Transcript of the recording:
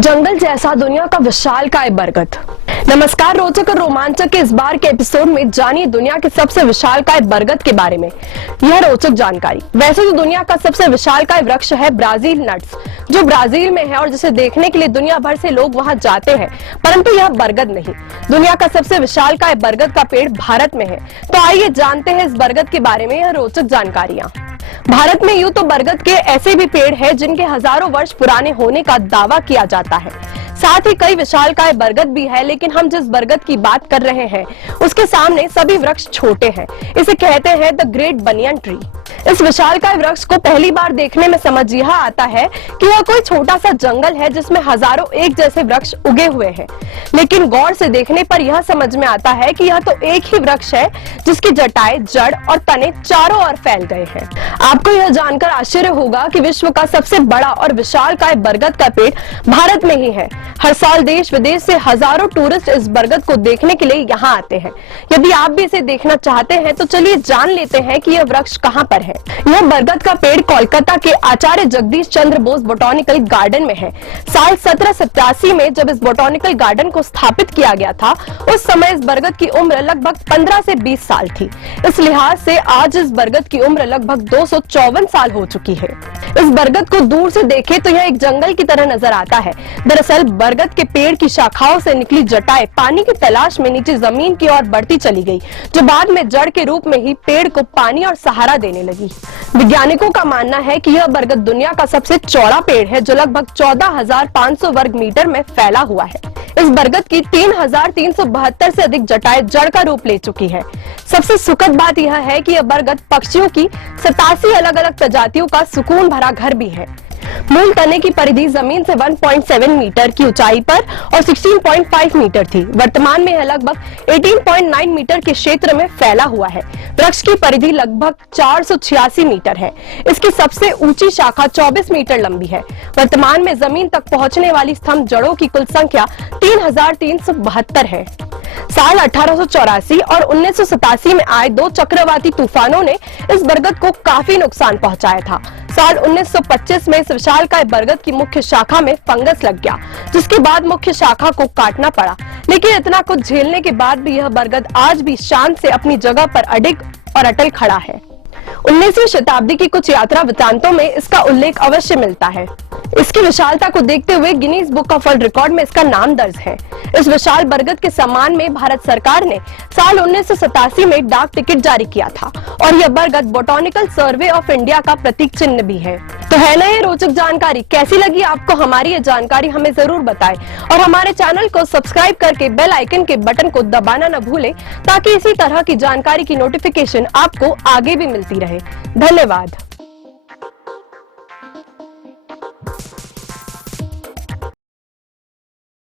जंगल जैसा दुनिया का विशालकाय बरगद। नमस्कार, रोचक और रोमांचक के इस बार के एपिसोड में जानिए दुनिया के सबसे विशालकाय बरगद के बारे में यह रोचक जानकारी। वैसे तो दुनिया का सबसे विशालकाय वृक्ष है ब्राजील नट्स, जो ब्राजील में है और जिसे देखने के लिए दुनिया भर से लोग वहां जाते हैं, परंतु यह बरगद नहीं। दुनिया का सबसे विशालकाय बरगद का पेड़ भारत में है। तो आइए जानते हैं इस बरगद के बारे में यह रोचक जानकारियां। भारत में यूं तो बरगद के ऐसे भी पेड़ हैं जिनके हजारों वर्ष पुराने होने का दावा किया जाता है। साथ ही कई विशालकाय बरगद भी है, लेकिन हम जिस बरगद की बात कर रहे हैं उसके सामने सभी वृक्ष छोटे हैं। इसे कहते हैं द ग्रेट बनियन ट्री। इस विशालकाय वृक्ष को पहली बार देखने में समझ यह आता है कि यह कोई छोटा सा जंगल है जिसमें हजारों एक जैसे वृक्ष उगे हुए हैं, लेकिन गौर से देखने पर यह समझ में आता है कि यह तो एक ही वृक्ष है जिसकी जटाएं, जड़ और तने चारों ओर फैल गए हैं। आपको यह जानकर आश्चर्य होगा कि विश्व का सबसे बड़ा और विशालकाय बरगद का पेड़ भारत में ही है। हर साल देश विदेश से हजारों टूरिस्ट इस बरगद को देखने के लिए यहाँ आते हैं। यदि आप भी इसे देखना चाहते हैं तो चलिए जान लेते हैं कि यह वृक्ष कहाँ पर है। यह बरगद का पेड़ कोलकाता के आचार्य जगदीश चंद्र बोस बोटैनिकल गार्डन में है। साल 1787 में जब इस बोटैनिकल गार्डन को स्थापित किया गया था, उस समय इस बरगद की उम्र लगभग 15 से 20 साल थी। इस लिहाज से आज इस बरगद की उम्र लगभग 254 साल हो चुकी है। इस बरगद को दूर से देखे तो यह एक जंगल की तरह नजर आता है। दरअसल बरगद के पेड़ की शाखाओं से निकली जटाएं पानी की तलाश में नीचे जमीन की ओर बढ़ती चली गई, जो बाद में जड़ के रूप में ही पेड़ को पानी और सहारा देने लगी। वैज्ञानिकों का मानना है कि यह बरगद दुनिया का सबसे चौड़ा पेड़ है, जो लगभग 14,500 वर्ग मीटर में फैला हुआ है। इस बरगद की 3,372 से अधिक जटाएं जड़ का रूप ले चुकी है। सबसे सुखद बात यह है कि यह बरगद पक्षियों की 87 अलग अलग प्रजातियों का सुकून भरा घर भी है। मूल तने की परिधि जमीन से 1.7 मीटर की ऊंचाई पर और 16.5 मीटर थी। वर्तमान में यह लगभग 18.9 मीटर के क्षेत्र में फैला हुआ है। वृक्ष की परिधि लगभग 486 मीटर है। इसकी सबसे ऊंची शाखा 24 मीटर लंबी है। वर्तमान में जमीन तक पहुंचने वाली स्तंभ जड़ों की कुल संख्या 3,372 है। साल 1884 और 1987 में आए 2 चक्रवाती तूफानों ने इस बरगद को काफी नुकसान पहुंचाया था। साल 1925 में इस विशालकाय बरगद की मुख्य शाखा में फंगस लग गया, जिसके बाद मुख्य शाखा को काटना पड़ा। लेकिन इतना कुछ झेलने के बाद भी यह बरगद आज भी शान से अपनी जगह पर अडिग और अटल खड़ा है। 19वीं शताब्दी की कुछ यात्रा वृत्तांतों में इसका उल्लेख अवश्य मिलता है। इसकी विशालता को देखते हुए Guinness book of world record में इसका नाम दर्ज है। इस विशाल बरगद के सम्मान में भारत सरकार ने साल 1987 में डाक टिकट जारी किया था और यह बरगद बोटैनिकल सर्वे ऑफ इंडिया का प्रतीक चिन्ह भी है। तो है ना ये रोचक जानकारी? कैसी लगी आपको हमारी ये जानकारी? हमें जरूर बताएं और हमारे चैनल को सब्सक्राइब करके बेल आइकन के बटन को दबाना न भूलें, ताकि इसी तरह की जानकारी की नोटिफिकेशन आपको आगे भी मिलती रहे। धन्यवाद।